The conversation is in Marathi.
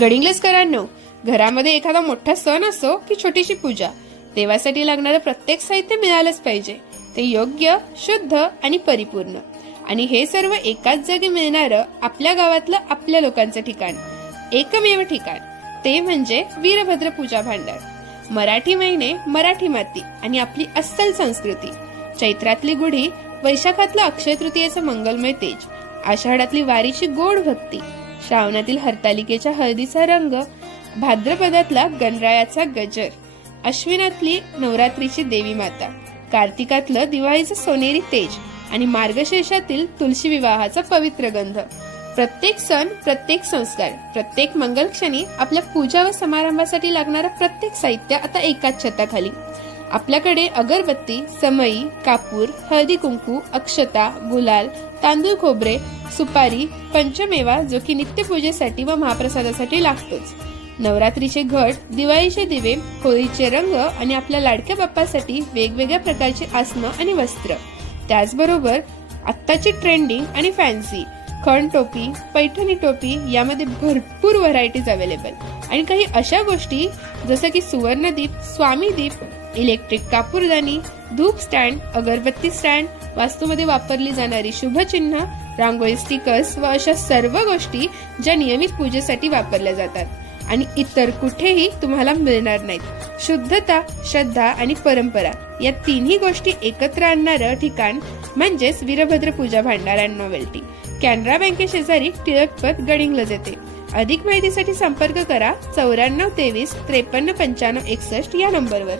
गडिंग्लजकरांनो, घरामध्ये एखादा मोठा सण असो की छोटीशी पूजा, देवासाठी लागणारं प्रत्येक साहित्य मिळालंच पाहिजे. ते योग्य, शुद्ध आणि परिपूर्ण. आणि हे सर्व एकाच जागी मिळणारं आपल्या गावातलं आपल्या लोकांचं ठिकाण, एकमेव ठिकाण, ते म्हणजे वीरभद्र पूजा भांडार. मराठी महिने, मराठी माती आणि आपली अस्सल संस्कृती. चैत्रातली गुढी, वैशाखातलं अक्षय तृतीयेचं मंगलमय तेज, आषाढातली वारीची गोड भक्ती, श्रावणातील हरतालिकेच्या हळदीचा रंग, भाद्रपदातला गणरायाचा गजर, अश्विनातली नवरात्रीची देवी माता, कार्तिकातलं दिवाळीचं सोनेरी तेज आणि मार्गशीर्षातील तुळशी विवाहाचा पवित्र गंध. प्रत्येक सण, प्रत्येक संस्कार, प्रत्येक मंगलक्षणी आपल्या पूजा व समारंभासाठी लागणारं प्रत्येक साहित्य आता एकाच छताखाली. आपल्याकडे अगरबत्ती, समई, कापूर, हळदी कुंकू, अक्षता, गुलाल, तांदूळ खोबरे, सुपारी, पंचमेवा जो की नित्यपूजेसाठी व महाप्रसादासाठी लागतोच. नवरात्रीचे घट, दिवाळीचे दिवे, होळीचे रंग आणि आपल्या लाडक्या बाप्पासाठी वेगवेगळ्या प्रकारचे आसनं आणि वस्त्र. त्याचबरोबर आत्ताची ट्रेंडिंग आणि फॅन्सी खण टोपी, पैठणी टोपी यामध्ये भरपूर व्हरायटीज अवेलेबल. आणि काही अशा गोष्टी जसं की सुवर्णदीप, स्वामीदीप, इलेक्ट्रिक कापूरदानी, धूप स्टँड, अगरबत्ती स्टँड, वास्तूमध्ये वापरली जाणारी शुभचिन्ह, रांगोळी स्टिकर्स व अशा सर्व गोष्टी ज्या नियमित पूजेसाठी वापरल्या जातात आणि इतर कुठेही तुम्हाला मिळणार नाहीत. शुद्धता, श्रद्धा आणि परंपरा या तिन्ही गोष्टी एकत्र आणणारं ठिकाण म्हणजेच वीरभद्र पूजा भांडार अँड नॉवेल्टी. कॅनरा बँके शेजारी टिळकपथ, गडिंग्लज येथे. अधिक माहितीसाठी संपर्क करा 94 23 53 95 61 या नंबरवर.